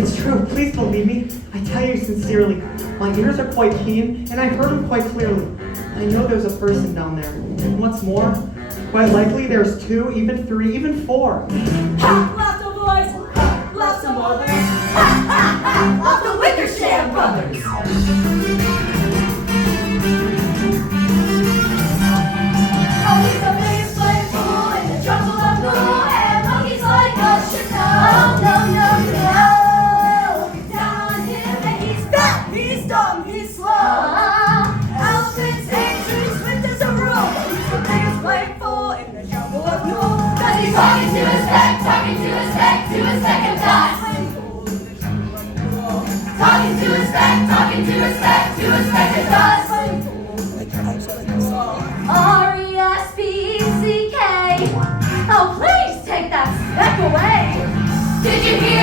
It's true, please believe me. I tell you sincerely, my ears are quite keen, and I heard him quite clearly. I know there's a person down there. And what's more, quite likely there's 2, even 3, even 4. Ha! Laughed the boys! Ha! Laughed some others! Ha! Ha! Ha! Laughed the Wickersham brothers! Oh, he's the biggest playful in the jungle of Noo, and monkeys like us should know. No, no, no! Down on him, and he's fat, he's dumb, he's slow. Elephants ain't too swift as a rule, but he's the biggest playful in the jungle of Noo. 'Cause he's talking to his neck, talking to his neck, to his neck and thigh. Talking to his neck, talking to his neck, to his neck and thigh. R-E-S-P-E-C-K. Oh, please take that speck away. Did you hear